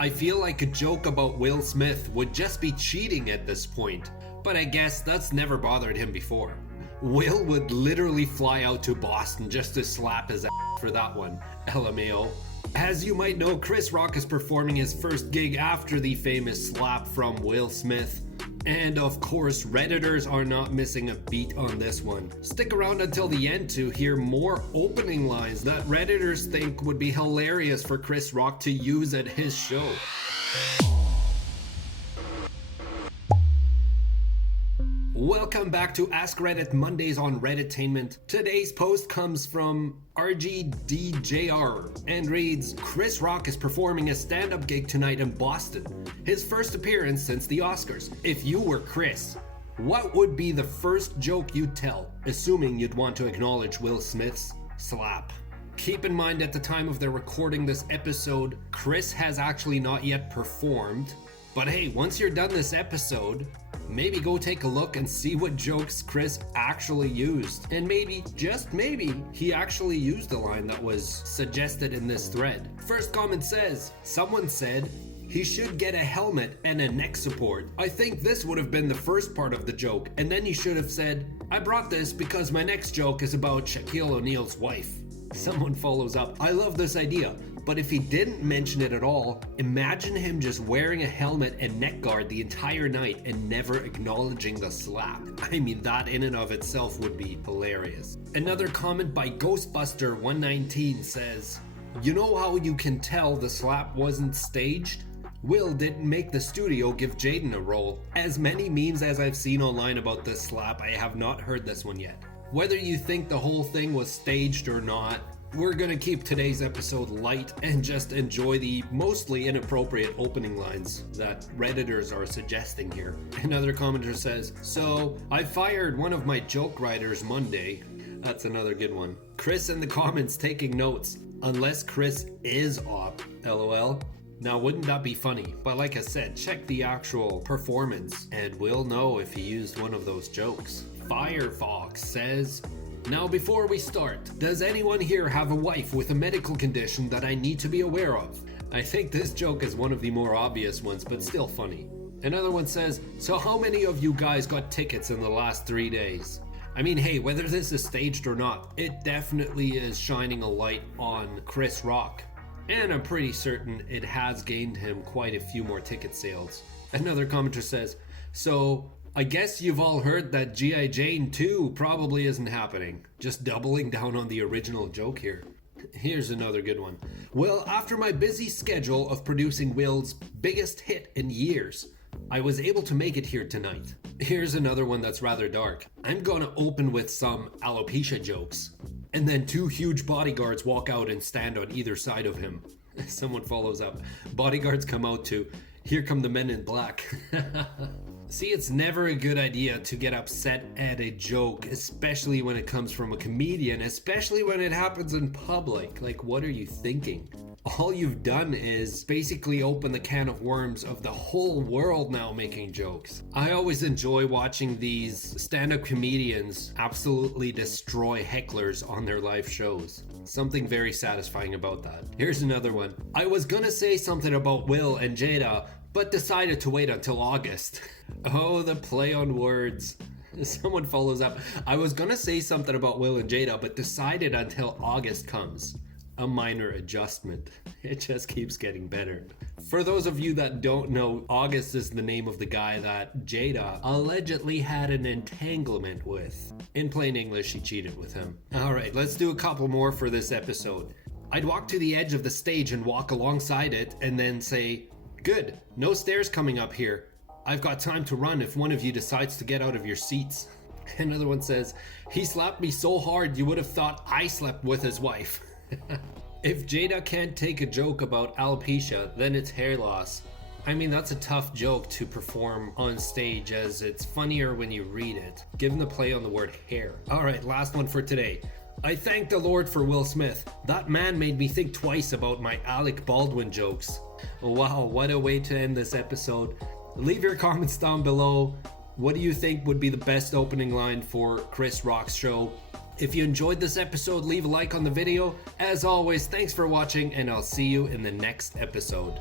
I feel like a joke about Will Smith would just be cheating at this point, but I guess that's never bothered him before. Will would literally fly out to Boston just to slap his ass for that one, LMAO. As you might know, Chris Rock is performing his first gig after the famous slap from Will Smith. And of course, Redditors are not missing a beat on this one. Stick around until the end to hear more opening lines that Redditors think would be hilarious for Chris Rock to use at his show. Welcome back to AskReddit Mondays on Redditainment. Today's post comes from RGDJR and reads, Chris Rock is performing a stand-up gig tonight in Boston. His first appearance since the Oscars. If you were Chris, what would be the first joke you'd tell, assuming you'd want to acknowledge Will Smith's slap? Keep in mind at the time of their recording this episode, Chris has actually not yet performed. But hey, once you're done this episode, maybe go take a look and see what jokes Chris actually used. And maybe, just maybe, he actually used a line that was suggested in this thread. First comment says, someone said, he should get a helmet and a neck support. I think this would have been the first part of the joke, and then he should have said, I brought this because my next joke is about Shaquille O'Neal's wife. Someone follows up, I love this idea. But if he didn't mention it at all, imagine him just wearing a helmet and neck guard the entire night and never acknowledging the slap. I mean, that in and of itself would be hilarious. Another comment by Ghostbuster119 says, you know how you can tell the slap wasn't staged? Will didn't make the studio give Jaden a role. As many memes as I've seen online about this slap, I have not heard this one yet. Whether you think the whole thing was staged or not, we're gonna keep today's episode light and just enjoy the mostly inappropriate opening lines that Redditors are suggesting here. Another commenter says, so I fired one of my joke writers Monday. That's another good one. Chris in the comments taking notes. Unless Chris is op, lol. Now wouldn't that be funny? But like I said, check the actual performance and we'll know if he used one of those jokes. Firefox says, now before we start, does anyone here have a wife with a medical condition that I need to be aware of? I think this joke is one of the more obvious ones, but still funny. Another one says, so how many of you guys got tickets in the last 3 days? I mean, hey, whether this is staged or not, it definitely is shining a light on Chris Rock. And I'm pretty certain it has gained him quite a few more ticket sales. Another commenter says, so I guess you've all heard that G.I. Jane 2 probably isn't happening. Just doubling down on the original joke here. Here's another good one. Well, after my busy schedule of producing Will's biggest hit in years, I was able to make it here tonight. Here's another one that's rather dark. I'm gonna open with some alopecia jokes. And then 2 huge bodyguards walk out and stand on either side of him. Someone follows up. Bodyguards come out to, here come the men in black. See, it's never a good idea to get upset at a joke, especially when it comes from a comedian, especially when it happens in public. Like, what are you thinking? All you've done is basically open the can of worms of the whole world now making jokes. I always enjoy watching these stand-up comedians absolutely destroy hecklers on their live shows. Something very satisfying about that. Here's another one. I was gonna say something about Will and Jada, but decided to wait until August. Oh, the play on words. Someone follows up. I was gonna say something about Will and Jada, but decided until August comes. A minor adjustment. It just keeps getting better. For those of you that don't know, August is the name of the guy that Jada allegedly had an entanglement with. In plain English, she cheated with him. Alright, let's do a couple more for this episode. I'd walk to the edge of the stage and walk alongside it and then say, good, no stairs coming up here. I've got time to run if one of you decides to get out of your seats. Another one says, he slapped me so hard you would have thought I slept with his wife. If Jada can't take a joke about alopecia, then it's hair loss. I mean, that's a tough joke to perform on stage as it's funnier when you read it, given the play on the word hair. Alright, last one for today. I thank the Lord for Will Smith. That man made me think twice about my Alec Baldwin jokes. Wow, what a way to end this episode. Leave your comments down below. What do you think would be the best opening line for Chris Rock's show? If you enjoyed this episode, leave a like on the video. As always, thanks for watching, and I'll see you in the next episode.